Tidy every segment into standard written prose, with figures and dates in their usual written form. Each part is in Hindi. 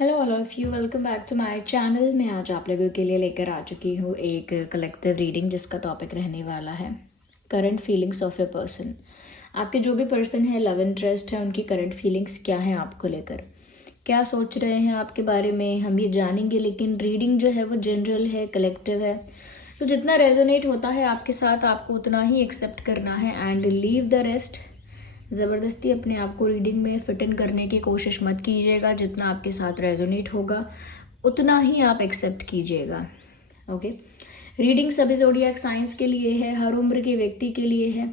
Hello all of you, welcome back to my channel. मैं आज आप लोगों के लिए लेकर आ चुकी हूँ एक कलेक्टिव रीडिंग जिसका टॉपिक रहने वाला है current feelings of a person. आपके जो भी पर्सन है, लव इंटरेस्ट है, उनकी करंट फीलिंग्स क्या हैं आपको लेकर, क्या सोच रहे हैं आपके बारे में, हम ये जानेंगे। लेकिन रीडिंग जो है वो जनरल है, कलेक्टिव है, तो जितना रेजोनेट होता है आपके साथ आपको उतना ही एक्सेप्ट करना है एंड लीव द रेस्ट। ज़बरदस्ती अपने आप को रीडिंग में फिट इन करने की कोशिश मत कीजिएगा। जितना आपके साथ रेजोनेट होगा उतना ही आप एक्सेप्ट कीजिएगा। ओके, रीडिंग सभी ज़ोडिएक साइंस के लिए है, हर उम्र के व्यक्ति के लिए है।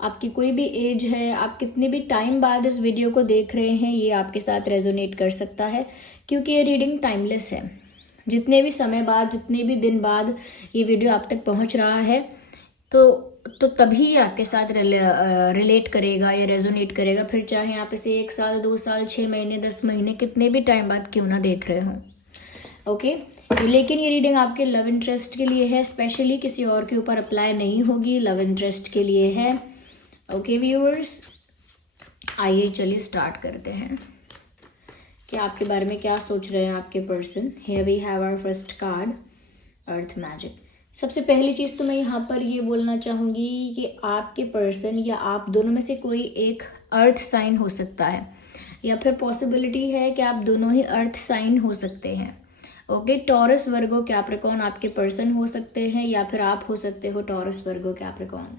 आपकी कोई भी एज है, आप कितने भी टाइम बाद इस वीडियो को देख रहे हैं, ये आपके साथ रेजोनेट कर सकता है क्योंकि ये रीडिंग टाइमलेस है। जितने भी समय बाद, जितने भी दिन बाद ये वीडियो आप तक पहुंच रहा है तो तभी आपके साथ रिलेट करेगा या रेजोनेट करेगा, फिर चाहे आप इसे 1 साल, 2 साल, 6 महीने, 10 महीने, कितने भी टाइम बाद क्यों ना देख रहे हों। ओके, लेकिन ये रीडिंग आपके लव इंटरेस्ट के लिए है, स्पेशली किसी और के ऊपर अप्लाई नहीं होगी, लव इंटरेस्ट के लिए है। ओके व्यूअर्स, आइए चलिए स्टार्ट करते हैं कि आपके बारे में क्या सोच रहे हैं आपके person. Here we have our first card, earth magic. सबसे पहली चीज़ तो मैं यहाँ पर ये बोलना चाहूँगी कि आपके पर्सन या आप दोनों में से कोई एक अर्थ साइन हो सकता है, या फिर पॉसिबिलिटी है कि आप दोनों ही अर्थ साइन हो सकते हैं। ओके, टॉरस, वर्गो, कैप्रिकॉर्न आपके पर्सन हो सकते हैं, या फिर आप हो सकते हो टॉरस, वर्गो, कैप्रिकॉर्न।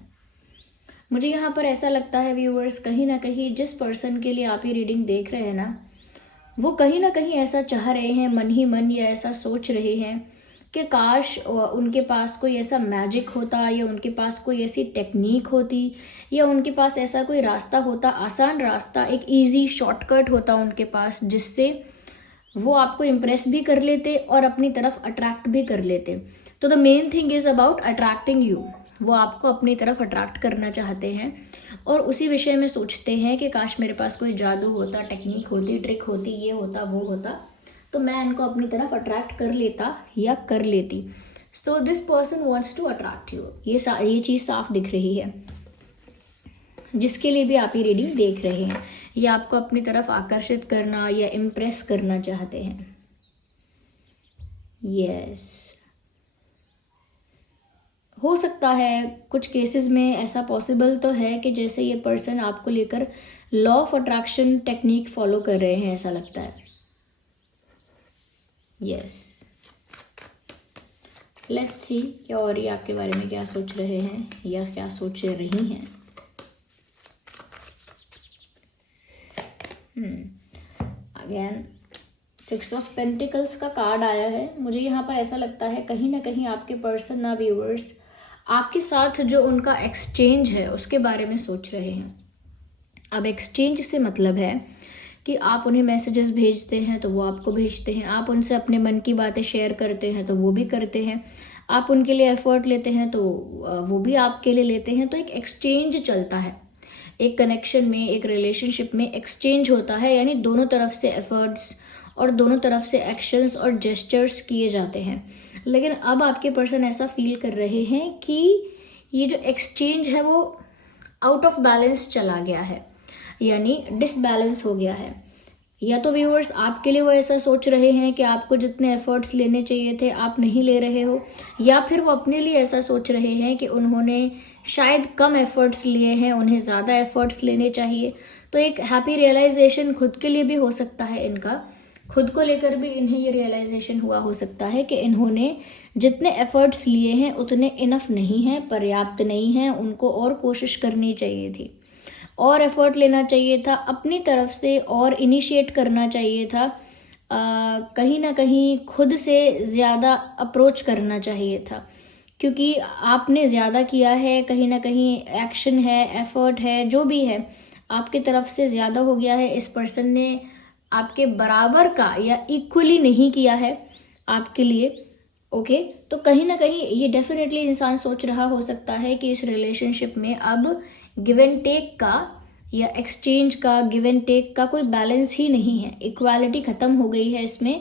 मुझे यहाँ पर ऐसा लगता है व्यूअर्स, कहीं ना कहीं जिस पर्सन के लिए आप ये रीडिंग देख रहे हैं ना, वो कहीं ना कहीं ऐसा चाह रहे हैं, मन ही मन, या ऐसा सोच रहे हैं कि काश उनके पास कोई ऐसा मैजिक होता, या उनके पास कोई ऐसी टेक्निक होती, या उनके पास ऐसा कोई रास्ता होता, आसान रास्ता, एक इजी शॉर्टकट होता उनके पास, जिससे वो आपको इम्प्रेस भी कर लेते और अपनी तरफ अट्रैक्ट भी कर लेते। तो the main thing is about attracting you. वो आपको अपनी तरफ अट्रैक्ट करना चाहते हैं और उसी विषय में सोचते हैं कि काश मेरे पास कोई जादू होता, टेक्निक होती, ट्रिक होती, ये होता, वो होता, तो मैं इनको अपनी तरफ अट्रैक्ट कर लेता या कर लेती। So this person wants to attract you. ये चीज़ साफ दिख रही है। जिसके लिए भी आप ये रीडिंग देख रहे हैं, ये आपको अपनी तरफ आकर्षित करना या इम्प्रेस करना चाहते हैं। यस, हो सकता है कुछ केसेस में ऐसा पॉसिबल तो है कि जैसे ये पर्सन आपको लेकर law of attraction technique follow कर रहे हैं, ऐसा लगता है। यस, लेट्स सी क्या और ये आपके बारे में क्या सोच रहे हैं या क्या सोच रही हैं। अगेन 6 ऑफ पेंटिकल्स का कार्ड आया है। मुझे यहाँ पर ऐसा लगता है कहीं ना कहीं आपके पर्सन ना व्यूअर्स आपके साथ जो उनका एक्सचेंज है उसके बारे में सोच रहे हैं। अब एक्सचेंज से मतलब है कि आप उन्हें मैसेजेस भेजते हैं तो वो आपको भेजते हैं, आप उनसे अपने मन की बातें शेयर करते हैं तो वो भी करते हैं, आप उनके लिए एफर्ट लेते हैं तो वो भी आपके लिए लेते हैं। तो एक एक्सचेंज चलता है, एक कनेक्शन में, एक रिलेशनशिप में एक्सचेंज होता है, यानी दोनों तरफ से एफर्ट्स और दोनों तरफ से एक्शंस और जेस्चर्स किए जाते हैं। लेकिन अब आपके पर्सन ऐसा फील कर रहे हैं कि ये जो एक्सचेंज है वो आउट ऑफ बैलेंस चला गया है, यानी डिसबैलेंस हो गया है। या तो व्यूअर्स आपके लिए वो ऐसा सोच रहे हैं कि आपको जितने एफर्ट्स लेने चाहिए थे आप नहीं ले रहे हो, या फिर वो अपने लिए ऐसा सोच रहे हैं कि उन्होंने शायद कम एफर्ट्स लिए हैं, उन्हें ज़्यादा एफर्ट्स लेने चाहिए। तो एक हैप्पी रियलाइजेशन खुद के लिए भी हो सकता है इनका, खुद को लेकर भी इन्हें ये रियलाइजेशन हुआ हो सकता है कि इन्होंने जितने एफर्ट्स लिए हैं उतने इनफ नहीं हैं, पर्याप्त नहीं हैं, उनको और कोशिश करनी चाहिए थी, और एफर्ट लेना चाहिए था अपनी तरफ से, और इनिशिएट करना चाहिए था, कहीं ना कहीं खुद से ज़्यादा अप्रोच करना चाहिए था, क्योंकि आपने ज़्यादा किया है, कहीं ना कहीं एक्शन है, एफर्ट है, जो भी है आपकी तरफ से ज़्यादा हो गया है। इस पर्सन ने आपके बराबर का या इक्वली नहीं किया है आपके लिए। ओके, तो कहीं ना कहीं ये डेफिनेटली इंसान सोच रहा हो सकता है कि इस रिलेशनशिप में अब गिव एंड टेक का या एक्सचेंज का, गिव एंड टेक का कोई बैलेंस ही नहीं है, इक्वालिटी ख़त्म हो गई है इसमें।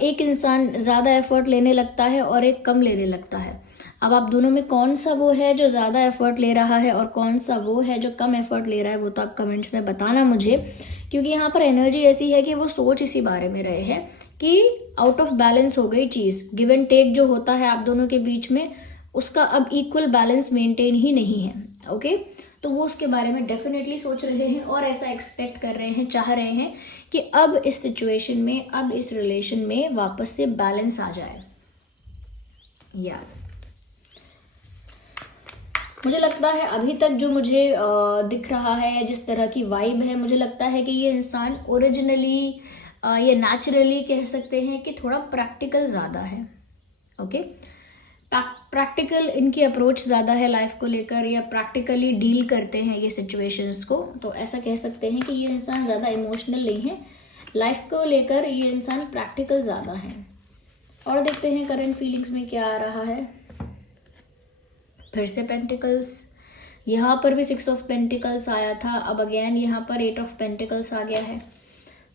एक इंसान ज़्यादा एफर्ट लेने लगता है और एक कम लेने लगता है। अब आप दोनों में कौन सा वो है जो ज़्यादा एफर्ट ले रहा है और कौन सा वो है जो कम एफर्ट ले रहा है, वो तो आप कमेंट्स में बताना मुझे, क्योंकि यहाँ पर एनर्जी ऐसी है कि वो सोच इसी बारे में रहे हैं कि आउट ऑफ बैलेंस हो गई चीज़, गिव एंड टेक जो होता है आप दोनों के बीच में, उसका अब इक्वल बैलेंस मेंटेन ही नहीं है। ओके, तो वो उसके बारे में डेफिनेटली सोच रहे हैं और ऐसा एक्सपेक्ट कर रहे हैं, चाह रहे हैं कि अब इस सिचुएशन में, अब इस रिलेशन में वापस से बैलेंस आ जाए। या मुझे लगता है अभी तक जो मुझे दिख रहा है, जिस तरह की वाइब है, मुझे लगता है कि ये इंसान ओरिजिनली ये नेचुरली कह सकते हैं कि थोड़ा प्रैक्टिकल ज़्यादा है। ओके, प्रैक्टिकल इनकी अप्रोच ज़्यादा है लाइफ को लेकर, या प्रैक्टिकली डील करते हैं ये सिचुएशंस को। तो ऐसा कह सकते हैं कि ये इंसान ज़्यादा इमोशनल नहीं है लाइफ को लेकर, ये इंसान प्रैक्टिकल ज़्यादा है। और देखते हैं करंट फीलिंग्स में क्या आ रहा है। फिर से पेंटिकल्स, यहाँ पर भी 6 ऑफ पेंटिकल्स आया था, अब अगेन यहाँ पर 8 ऑफ पेंटिकल्स आ गया है।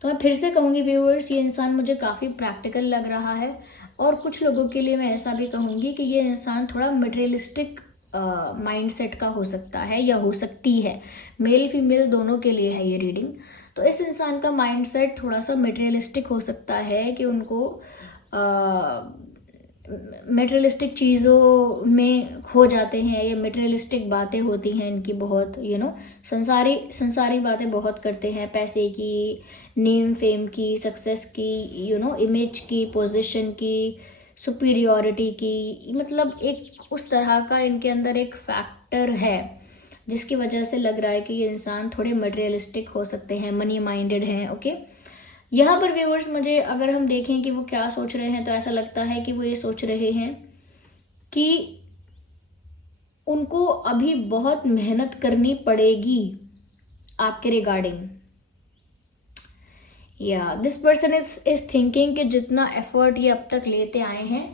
तो मैं फिर से कहूँगी व्यूअर्स, ये इंसान मुझे काफ़ी प्रैक्टिकल लग रहा है। और कुछ लोगों के लिए मैं ऐसा भी कहूँगी कि ये इंसान थोड़ा मटेरियलिस्टिक माइंडसेट का हो सकता है या हो सकती है, मेल फीमेल दोनों के लिए है ये रीडिंग। तो इस इंसान का माइंडसेट थोड़ा सा मटेरियलिस्टिक हो सकता है कि उनको मटेरियलिस्टिक चीज़ों में खो जाते हैं, ये मटेरियलिस्टिक बातें होती हैं इनकी बहुत, संसारी बातें बहुत करते हैं, पैसे की, नेम फेम की, सक्सेस की, इमेज की, पोजीशन की, सुपीरियॉरिटी की, मतलब एक उस तरह का इनके अंदर एक फैक्टर है जिसकी वजह से लग रहा है कि ये इंसान थोड़े मटेरियलिस्टिक हो सकते हैं, मनी माइंडेड हैं। ओके, यहाँ पर व्यूअर्स मुझे अगर हम देखें कि वो क्या सोच रहे हैं, तो ऐसा लगता है कि वो ये सोच रहे हैं कि उनको अभी बहुत मेहनत करनी पड़ेगी आपके रिगार्डिंग। या दिस पर्सन इज थिंकिंग कि जितना एफर्ट ये अब तक लेते आए हैं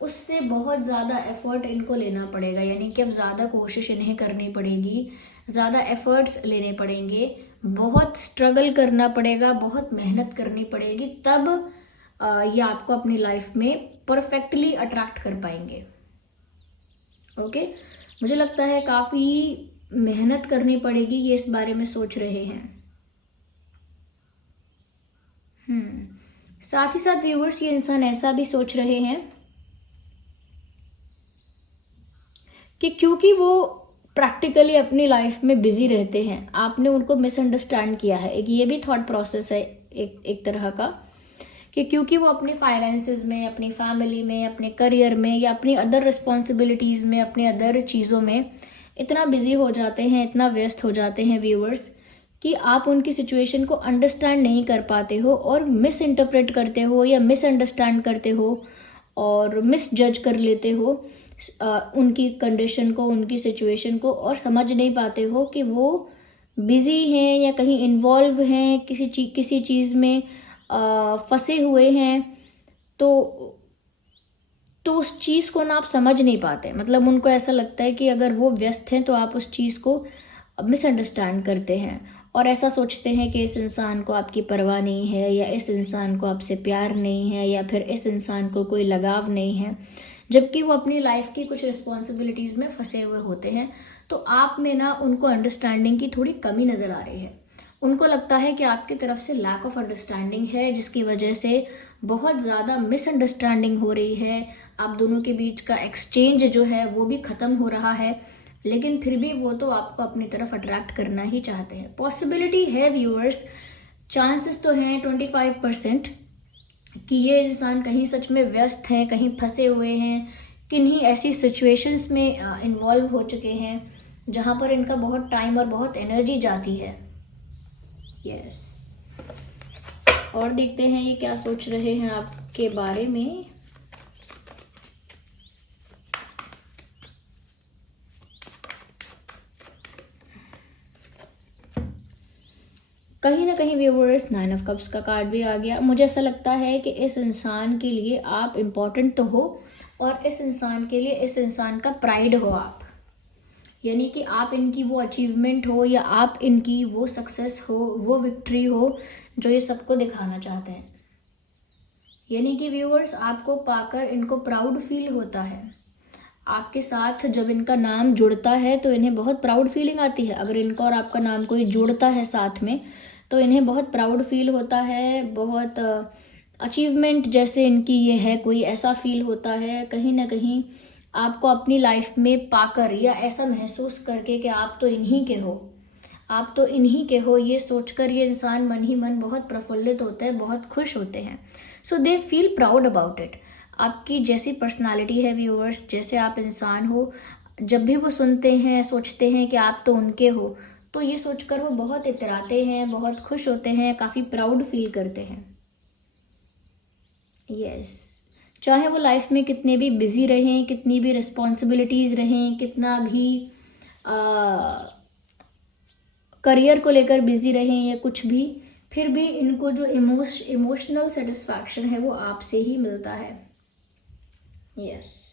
उससे बहुत ज़्यादा एफर्ट इनको लेना पड़ेगा, यानी कि अब ज़्यादा कोशिश इन्हें करनी पड़ेगी, ज़्यादा एफर्ट्स लेने पड़ेंगे, बहुत स्ट्रगल करना पड़ेगा, बहुत मेहनत करनी पड़ेगी, तब ये आपको अपनी लाइफ में परफेक्टली अट्रैक्ट कर पाएंगे। ओके, मुझे लगता है काफ़ी मेहनत करनी पड़ेगी, ये इस बारे में सोच रहे हैं। साथ ही साथ व्यूअर्स, ये इंसान ऐसा भी सोच रहे हैं कि क्योंकि वो प्रैक्टिकली अपनी लाइफ में बिजी रहते हैं, आपने उनको मिसअंडरस्टैंड किया है। एक ये भी थॉट प्रोसेस है एक तरह का, कि क्योंकि वो अपने फाइनेंसेस में, अपनी फैमिली में, अपने करियर में, या अपनी अदर रिस्पॉन्सिबिलिटीज़ में, अपने अदर चीज़ों में इतना बिजी हो जाते हैं, इतना व्यस्त हो जाते हैं व्यूअर्स, कि आप उनकी सिचुएशन को अंडरस्टैंड नहीं कर पाते हो और मिस इंटरप्रेट करते हो या मिसअंडरस्टैंड करते हो और मिस जज कर लेते हो उनकी कंडीशन को, उनकी सिचुएशन को, और समझ नहीं पाते हो कि वो बिज़ी हैं या कहीं इन्वॉल्व हैं, किसी चीज़ में फंसे हुए हैं। तो उस चीज़ को ना आप समझ नहीं पाते, मतलब उनको ऐसा लगता है कि अगर वो व्यस्त हैं तो आप उस चीज़ को मिसअंडरस्टैंड करते हैं और ऐसा सोचते हैं कि इस इंसान को आपकी परवाह नहीं है, या इस इंसान को आपसे प्यार नहीं है, या फिर इस इंसान को कोई लगाव नहीं है, जबकि वो अपनी लाइफ की कुछ रिस्पॉन्सिबिलिटीज़ में फंसे हुए होते हैं। तो आप में ना उनको अंडरस्टैंडिंग की थोड़ी कमी नज़र आ रही है। उनको लगता है कि आपकी तरफ से लैक ऑफ अंडरस्टैंडिंग है, जिसकी वजह से बहुत ज़्यादा मिसअंडरस्टैंडिंग हो रही है, आप दोनों के बीच का एक्सचेंज जो है वो भी ख़त्म हो रहा है, लेकिन फिर भी वो तो आपको अपनी तरफ अट्रैक्ट करना ही चाहते हैं। पॉसिबिलिटी है व्यूअर्स, चांसेस तो हैं 25% कि ये इंसान कहीं सच में व्यस्त हैं, कहीं फंसे हुए हैं, किन्हीं ऐसी सिचुएशंस में इन्वॉल्व हो चुके हैं जहाँ पर इनका बहुत टाइम और बहुत एनर्जी जाती है। यस, और देखते हैं ये क्या सोच रहे हैं आपके बारे में। कहीं ना कहीं व्यूअर्स 9 ऑफ कप्स का कार्ड भी आ गया। मुझे ऐसा लगता है कि इस इंसान के लिए आप इम्पोर्टेंट तो हो, और इस इंसान के लिए इस इंसान का प्राइड हो आप, यानी कि आप इनकी वो अचीवमेंट हो, या आप इनकी वो सक्सेस हो, वो विक्ट्री हो जो ये सबको दिखाना चाहते हैं। यानी कि व्यूअर्स, आपको पाकर इनको प्राउड फील होता है। आपके साथ जब इनका नाम जुड़ता है तो इन्हें बहुत प्राउड फीलिंग आती है। अगर इनका और आपका नाम कोई जुड़ता है साथ में, तो इन्हें बहुत प्राउड फील होता है, बहुत अचीवमेंट जैसे इनकी ये है, कोई ऐसा फील होता है कहीं ना कहीं आपको अपनी लाइफ में पाकर, या ऐसा महसूस करके कि आप तो इन्हीं के हो, आप तो इन्हीं के हो, ये सोचकर ये इंसान मन ही मन बहुत प्रफुल्लित होते हैं, बहुत खुश होते हैं। So they feel proud about it. आपकी जैसी पर्सनालिटी है व्यूअर्स, जैसे आप इंसान हो, जब भी वो सुनते हैं, सोचते हैं कि आप तो उनके हो, तो ये सोचकर वो बहुत इतराते हैं, बहुत खुश होते हैं, काफ़ी प्राउड फील करते हैं। यस, चाहे वो लाइफ में कितने भी बिजी रहें, कितनी भी रिस्पॉन्सिबिलिटीज़ रहें, कितना भी करियर को लेकर बिजी रहें या कुछ भी, फिर भी इनको जो इमोशनल सेटिस्फैक्शन है वो आपसे ही मिलता है। यस,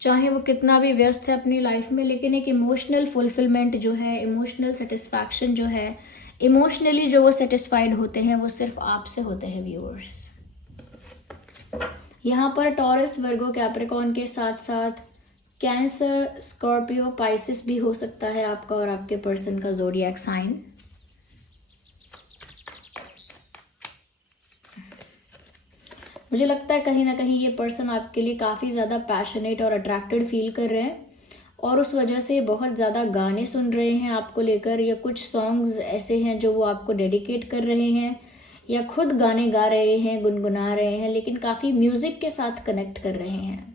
चाहे वो कितना भी व्यस्त है अपनी लाइफ में, लेकिन एक इमोशनल फुलफिलमेंट जो है, इमोशनल सेटिस्फैक्शन जो है, इमोशनली जो वो सेटिस्फाइड होते हैं, वो सिर्फ आपसे होते हैं व्यूअर्स। यहाँ पर टॉरस, वर्गो, कैप्रिकॉर्न के साथ साथ कैंसर, स्कॉर्पियो, पाइसिस भी हो सकता है आपका और आपके पर्सन का ज़ोडिएक साइन। मुझे लगता है कहीं ना कहीं ये पर्सन आपके लिए काफ़ी ज़्यादा पैशनेट और अट्रैक्टेड फील कर रहे हैं, और उस वजह से बहुत ज़्यादा गाने सुन रहे हैं आपको लेकर, या कुछ सॉन्ग्स ऐसे हैं जो वो आपको डेडिकेट कर रहे हैं, या खुद गाने गा रहे हैं, गुनगुना रहे हैं, लेकिन काफ़ी म्यूज़िक के साथ कनेक्ट कर रहे हैं।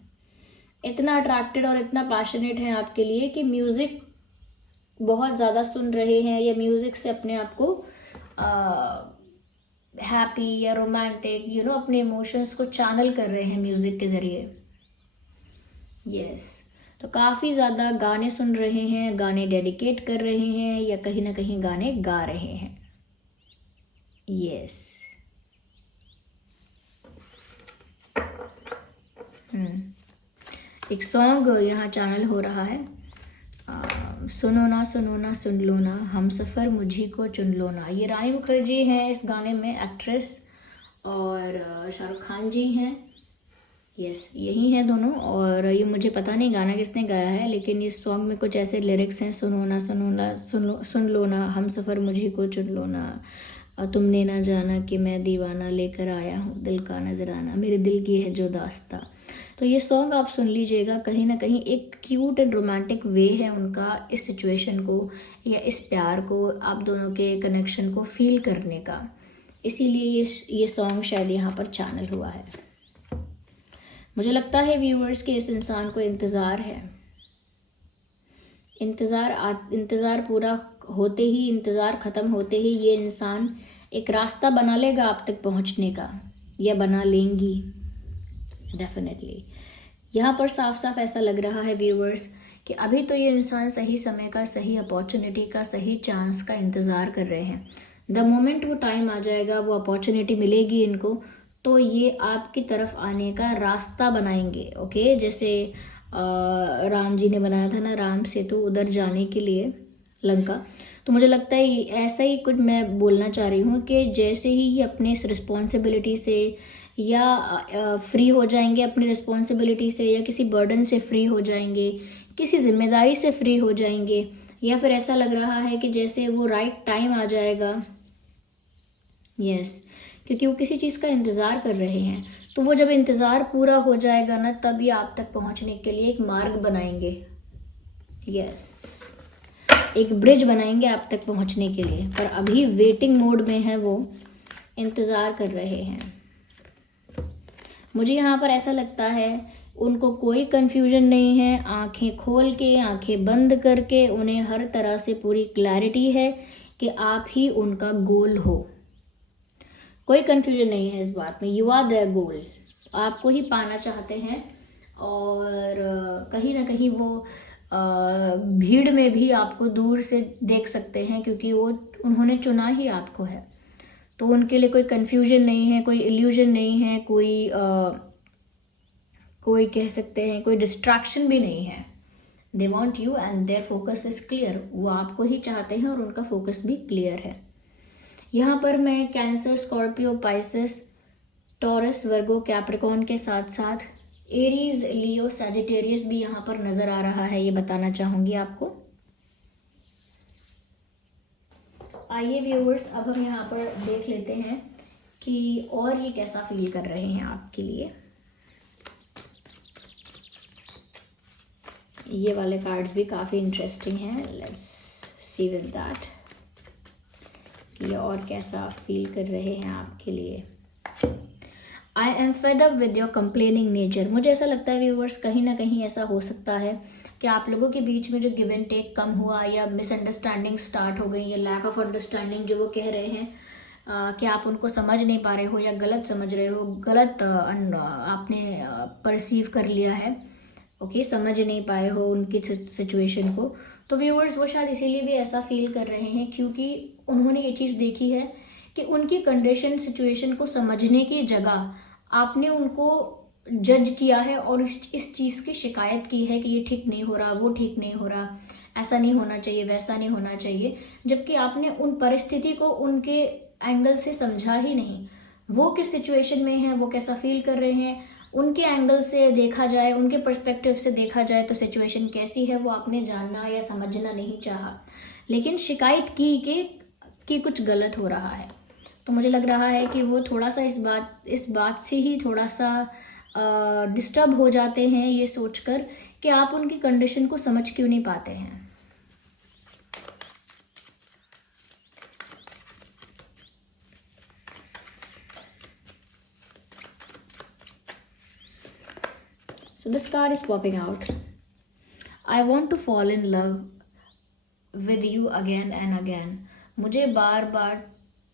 इतना अट्रैक्टेड और इतना पैशनेट है आपके लिए कि म्यूज़िक बहुत ज़्यादा सुन रहे हैं, या म्यूज़िक से अपने आप को हैप्पी या रोमांटिक अपने इमोशंस को चैनल कर रहे हैं म्यूज़िक के ज़रिए। यस, तो काफ़ी ज़्यादा गाने सुन रहे हैं, गाने डेडिकेट कर रहे हैं, या कहीं ना कहीं गाने गा रहे हैं। यस, एक सॉन्ग यहाँ चैनल हो रहा है, सुनो ना सुन लो ना, हम सफ़र मुझी को चुन लो ना। ये रानी मुखर्जी हैं इस गाने में एक्ट्रेस, और शाहरुख खान जी हैं। यस, यही हैं दोनों, और ये मुझे पता नहीं गाना किसने गाया है, लेकिन इस सॉन्ग में कुछ ऐसे लिरिक्स हैं, सुनो ना सुन लो ना, हम सफ़र मुझी को चुन लो ना, और तुमने ना जाना कि मैं दीवाना, लेकर आया हूँ दिल का नजराना, मेरे दिल की है जो दास्ता। तो ये सॉन्ग आप सुन लीजिएगा, कहीं ना कहीं एक क्यूट एंड रोमांटिक वे है उनका इस सिचुएशन को, या इस प्यार को, आप दोनों के कनेक्शन को फील करने का, इसीलिए ये सॉन्ग शायद यहाँ पर चैनल हुआ है। मुझे लगता है व्यूअर्स कि इस इंसान को इंतज़ार है, इंतज़ार पूरा होते ही, इंतज़ार ख़त्म होते ही ये इंसान एक रास्ता बना लेगा आप तक पहुंचने का, या बना लेंगी डेफिनेटली। यहाँ पर साफ साफ ऐसा लग रहा है व्यूअर्स कि अभी तो ये इंसान सही समय का, सही अपॉर्चुनिटी का, सही चांस का इंतज़ार कर रहे हैं। द मोमेंट वो टाइम आ जाएगा, वो अपॉर्चुनिटी मिलेगी इनको, तो ये आपकी तरफ आने का रास्ता बनाएंगे। ओके, जैसे राम जी ने बनाया था ना राम सेतु, उधर जाने के लिए लंका। तो मुझे लगता है ऐसा ही कुछ मैं बोलना चाह रही हूँ कि जैसे ही ये अपने इस रिस्पॉन्सिबिलिटी से या फ्री हो जाएंगे, अपनी रिस्पॉन्सिबिलिटी से या किसी बर्डन से फ्री हो जाएंगे, किसी जिम्मेदारी से फ्री हो जाएंगे, या फिर ऐसा लग रहा है कि जैसे वो राइट टाइम आ जाएगा। यस, क्योंकि वो किसी चीज़ का इंतज़ार कर रहे हैं, तो वो जब इंतज़ार पूरा हो जाएगा ना, तब ये आप तक पहुंचने के लिए एक मार्ग बनाएंगे। यस, एक ब्रिज बनाएंगे आप तक पहुंचने के लिए, पर अभी वेटिंग मोड में है, वो इंतज़ार कर रहे हैं। मुझे यहाँ पर ऐसा लगता है उनको कोई कन्फ्यूजन नहीं है, आंखें खोल के, आंखें बंद करके उन्हें हर तरह से पूरी क्लैरिटी है कि आप ही उनका गोल हो। कोई कन्फ्यूजन नहीं है इस बात में, यू आर देयर गोल, आपको ही पाना चाहते हैं, और कहीं ना कहीं वो भीड़ में भी आपको दूर से देख सकते हैं, क्योंकि वो उन्होंने चुना ही आपको है। तो उनके लिए कोई कन्फ्यूजन नहीं है, कोई इल्यूजन नहीं है, कोई कह सकते हैं कोई डिस्ट्रैक्शन भी नहीं है। They want you and their focus is clear, वो आपको ही चाहते हैं और उनका फोकस भी क्लियर है। यहाँ पर मैं कैंसर, स्कॉर्पियो, पाइसेस, टॉरस, वर्गो, कैप्रिकॉर्न के साथ साथ एरीज, लियो, सैजिटेरियस भी यहाँ पर नज़र आ रहा है, ये बताना चाहूँगी आपको। आइए व्यूअर्स, अब हम यहाँ पर देख लेते हैं कि और ये कैसा फील कर रहे हैं आपके लिए। ये वाले कार्ड्स भी काफ़ी इंटरेस्टिंग हैं, लेट्स सी विद दैट कि ये और कैसा फील कर रहे हैं आपके लिए। I am fed up with your complaining nature. मुझे ऐसा लगता है व्यूअर्स, कहीं ना कहीं ऐसा हो सकता है कि आप लोगों के बीच में जो गिव एंड टेक कम हुआ या मिसअंडरस्टैंडिंग स्टार्ट हो गई या लैक ऑफ अंडरस्टैंडिंग जो वो कह रहे हैं कि आप उनको समझ नहीं पा रहे हो या गलत समझ रहे हो, गलत आपने परसीव कर लिया है, ओके, समझ नहीं पाए हो उनकी सिचुएशन को। तो व्यूअर्स वो शायद इसीलिए भी ऐसा फील कर रहे हैं क्योंकि उन्होंने ये चीज़ देखी है कि उनकी कंडीशन सिचुएशन को समझने की जगह आपने उनको जज किया है और इस चीज़ की शिकायत की है कि ये ठीक नहीं हो रहा, वो ठीक नहीं हो रहा, ऐसा नहीं होना चाहिए, वैसा नहीं होना चाहिए, जबकि आपने उन परिस्थिति को उनके एंगल से समझा ही नहीं। वो किस सिचुएशन में है, वो कैसा फील कर रहे हैं, उनके एंगल से देखा जाए, उनके पर्सपेक्टिव से देखा जाए तो सिचुएशन कैसी है वो आपने जानना या समझना नहीं चाहा, लेकिन शिकायत की कि कुछ गलत हो रहा है। तो मुझे लग रहा है कि वो थोड़ा सा इस बात से ही थोड़ा सा डिस्टर्ब हो जाते हैं, ये सोचकर कि आप उनकी कंडीशन को समझ क्यों नहीं पाते हैं। So this card is popping out. I want to fall in love with you again and again. मुझे बार बार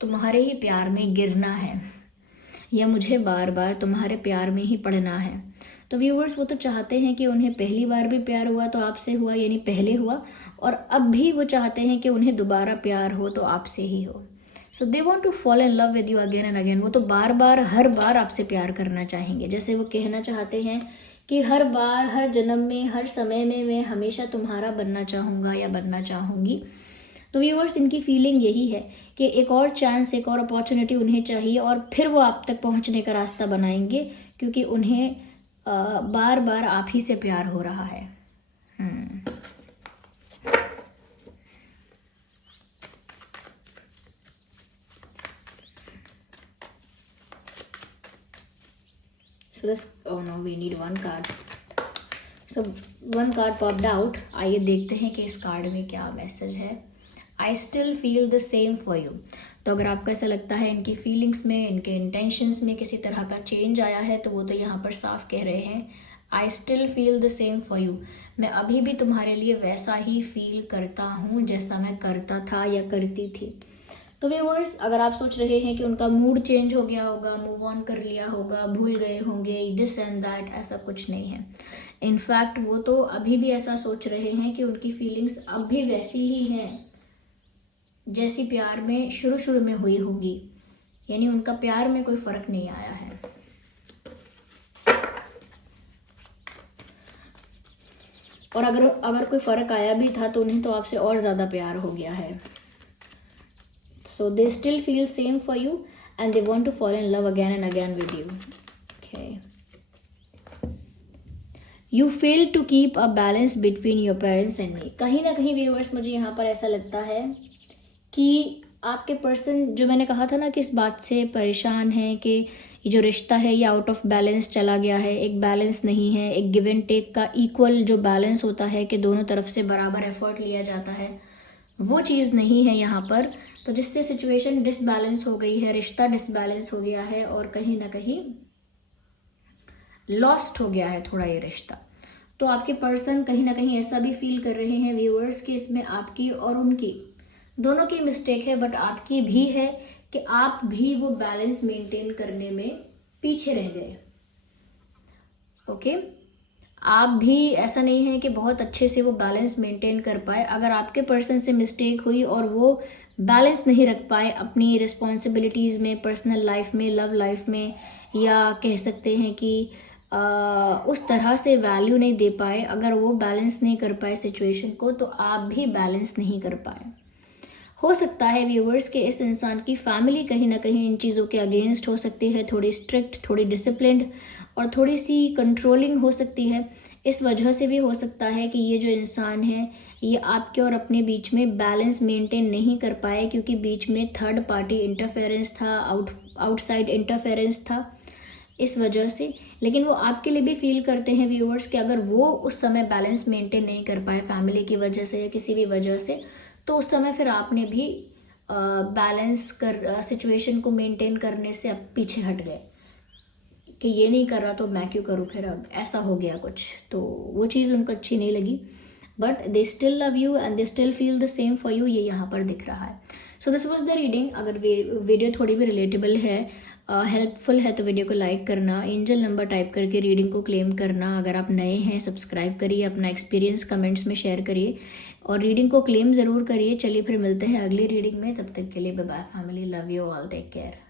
तुम्हारे ही प्यार में गिरना है या मुझे बार बार तुम्हारे प्यार में ही पड़ना है। तो व्यूवर्स वो तो चाहते हैं कि उन्हें पहली बार भी प्यार हुआ तो आपसे हुआ, यानी पहले हुआ, और अब भी वो चाहते हैं कि उन्हें दोबारा प्यार हो तो आपसे ही हो। So they want to fall in love with you again and again. वो तो बार बार हर बार आपसे प्यार करना चाहेंगे, जैसे वो कहना चाहते हैं कि हर बार, हर जन्म में, हर समय में मैं हमेशा तुम्हारा बनना चाहूँगा या बनना चाहूँगी। तो व्यूअर्स इनकी फीलिंग यही है कि एक और चांस, एक और अपॉर्चुनिटी उन्हें चाहिए और फिर वो आप तक पहुँचने का रास्ता बनाएंगे क्योंकि उन्हें बार बार आप ही से प्यार हो रहा है। So this, oh no, we need one card. So one card popped out. आइए देखते हैं कि इस कार्ड में क्या मैसेज है। I still feel the same for you. तो अगर आपको ऐसा लगता है इनकी फीलिंग्स में, इनके इंटेंशंस में किसी तरह का चेंज आया है तो वो तो यहाँ पर साफ कह रहे हैं I still feel the same for you. मैं अभी भी तुम्हारे लिए वैसा ही फील करता हूँ जैसा मैं करता था या करती थी। तो व्यूअर्स अगर आप सोच रहे हैं कि उनका मूड चेंज हो गया होगा, मूव ऑन कर लिया होगा, भूल गए होंगे, दिस एंड दैट, ऐसा कुछ नहीं है। इनफैक्ट वो तो अभी भी ऐसा सोच रहे हैं कि उनकी फीलिंग्स अब भी वैसी ही हैं जैसी प्यार में शुरू में हुई होगी, यानी उनका प्यार में कोई फर्क नहीं आया है। और अगर कोई फर्क आया भी था तो उन्हें तो आपसे और ज़्यादा प्यार हो गया है। So they still feel same for you and they want to fall in love again and again with you. Okay. You fail to keep a balance between your parents and me. कहीं ना कहीं व्यूअर्स मुझे यहाँ पर ऐसा लगता है कि आपके पर्सन, जो मैंने कहा था ना कि इस बात से परेशान है कि ये जो रिश्ता है ये आउट ऑफ बैलेंस चला गया है, एक बैलेंस नहीं है, एक गिव एंड टेक का इक्वल जो बैलेंस होता है कि दोनों तरफ से बराबर एफर्ट लिया जाता है, वो चीज़ नहीं है यहाँ पर। तो जिससे सिचुएशन डिसबैलेंस हो गई है, रिश्ता डिसबैलेंस हो गया है और कहीं ना कहीं लॉस्ट हो गया है थोड़ा ये रिश्ता। तो आपके पर्सन कहीं ना कहीं ऐसा भी फील कर रहे हैं व्यूअर्स कि इसमें आपकी और उनकी दोनों की मिस्टेक है, बट आपकी भी है कि आप भी वो बैलेंस मेंटेन करने में पीछे रह गए। ओके, आप भी ऐसा नहीं है कि बहुत अच्छे से वो बैलेंस मेंटेन कर पाए। अगर आपके पर्सन से मिस्टेक हुई और वो बैलेंस नहीं रख पाए अपनी रिस्पॉन्सिबिलिटीज़ में, पर्सनल लाइफ में, लव लाइफ में, या कह सकते हैं कि उस तरह से वैल्यू नहीं दे पाए, अगर वो बैलेंस नहीं कर पाए सिचुएशन को, तो आप भी बैलेंस नहीं कर पाए। हो सकता है व्यूवर्स के इस इंसान की फैमिली कहीं ना कहीं इन चीज़ों के अगेंस्ट हो सकती है, थोड़ी स्ट्रिक्ट, थोड़ी डिसिप्लिन्ड और थोड़ी सी कंट्रोलिंग हो सकती है। इस वजह से भी हो सकता है कि ये जो इंसान है ये आपके और अपने बीच में बैलेंस मेंटेन नहीं कर पाए, क्योंकि बीच में थर्ड पार्टी इंटरफेरेंस था, आउटसाइड इंटरफेरेंस था इस वजह से। लेकिन वो आपके लिए भी फील करते हैं व्यूअर्स कि अगर वो उस समय बैलेंस मेंटेन नहीं कर पाए फैमिली की वजह से या किसी भी वजह से, तो उस समय फिर आपने भी बैलेंस कर सिचुएशन को मेंटेन करने से अब पीछे हट गए कि ये नहीं कर रहा तो मैं क्यों करूँ, फिर अब ऐसा हो गया कुछ, तो वो चीज़ उनको अच्छी नहीं लगी। But they still love you and they still feel the same for you, ये यहाँ पर दिख रहा है। So this was the reading. अगर वीडियो थोड़ी भी रिलेटेबल है, हेल्पफुल है, तो वीडियो को लाइक करना, एंजल नंबर टाइप करके रीडिंग को क्लेम करना। अगर आप नए हैं सब्सक्राइब करिए, अपना एक्सपीरियंस कमेंट्स में शेयर करिए और रीडिंग को क्लेम ज़रूर करिए। चलिए फिर मिलते हैं अगली रीडिंग में, तब तक के लिए bye bye family, love you all, take care.